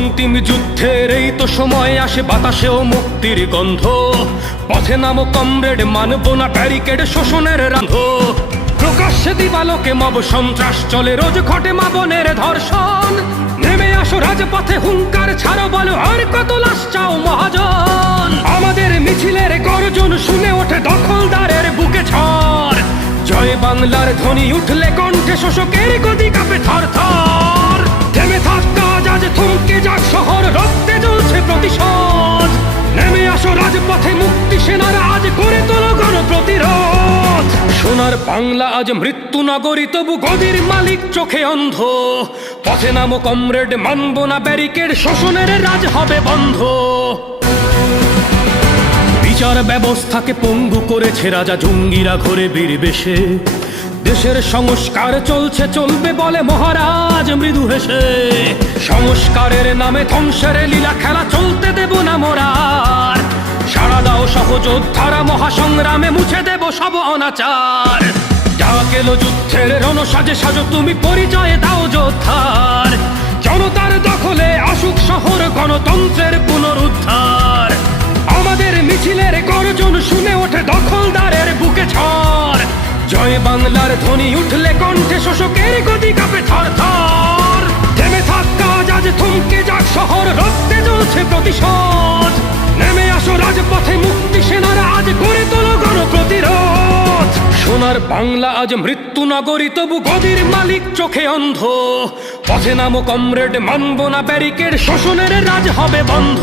অন্তিম যুদ্ধের এই তো সময় আসে, বাতাসেও মুক্তির গন্ধ। পথে নামো কমরেড, মানবো না ব্যারিকেড শোষণের রান্ধ। প্রকাশ্যে দিবালোকে মব সন্ত্রাস চলে, রোজ ঘটে মা বোনের ধর্ষণ। নেমে আসো রাজপথে, হুঙ্কার ছাড়ো, বলো আর কত লাশ চাও মহাজন। আমাদের মিছিলের গর্জন শুনে ওঠে দখলদারের বুকে ঝড়। জয় বাংলার ধ্বনি উঠলে কণ্ঠে, শোষকের গদি কাঁপে থর থর। থেমে থাক কাজ, আজ থমকে যাক শহর, রক্তে জ্বলছে প্রতিশোধ। নেমে আসো রাজপথে, মুক্তি সেনারা আজ গড়ে তোলো গণপ্রতিরোধ। সোনার বাংলা আজ মৃত্যু নগরী, তবু গদির মালিক চোখে অন্ধ। পথে নামো কমরেড, মানবো না ব্যারিকেড, শোষণের রাজ হবে বন্ধ। বিচার ব্যবস্থাকে পঙ্গু করেছে রাজা জঙ্গিরা ঘরে বীর বেশে। দেশের সংস্কার চলছে চলবে বলে মহারাজ মৃদু হেসে। সংস্কারের নামে ধ্বংসের লীলা খেলা চলতে দেব না মোরার। সাড়া দাও সহযোদ্ধারা, মহাসংগ্রামে মুছে দেব সব অনাচার। ডাক এলো যুদ্ধের রণসাজে, সাজো তুমি পরিচয় দাও যোদ্ধার। জনতার দখলে আসুক শহর, গণতন্ত্রের পুনরুদ্ধার। আমাদের মিছিলের গর্জন শুনে ওঠে দখলদারের বুকে ঝড়। জয় বাংলার ধ্বনি উঠলে কণ্ঠে, শোষকের গদি কাঁপে থর থর। থেমে থাক কাজ, আজ থমকে যাক শহর, রক্তে জ্বলছে প্রতিশোধ। নেমে আসো রাজপথে, মুক্তি সেনারা আজ গড়ে তোলো গণপ্রতিরোধ। সোনার বাংলা আজ মৃত্যু নগরী, তবু গদির মালিক চোখে অন্ধ। পথে নামো কমরেড, মানবো না ব্যারিকেড, শোষণের রাজ হবে বন্ধ।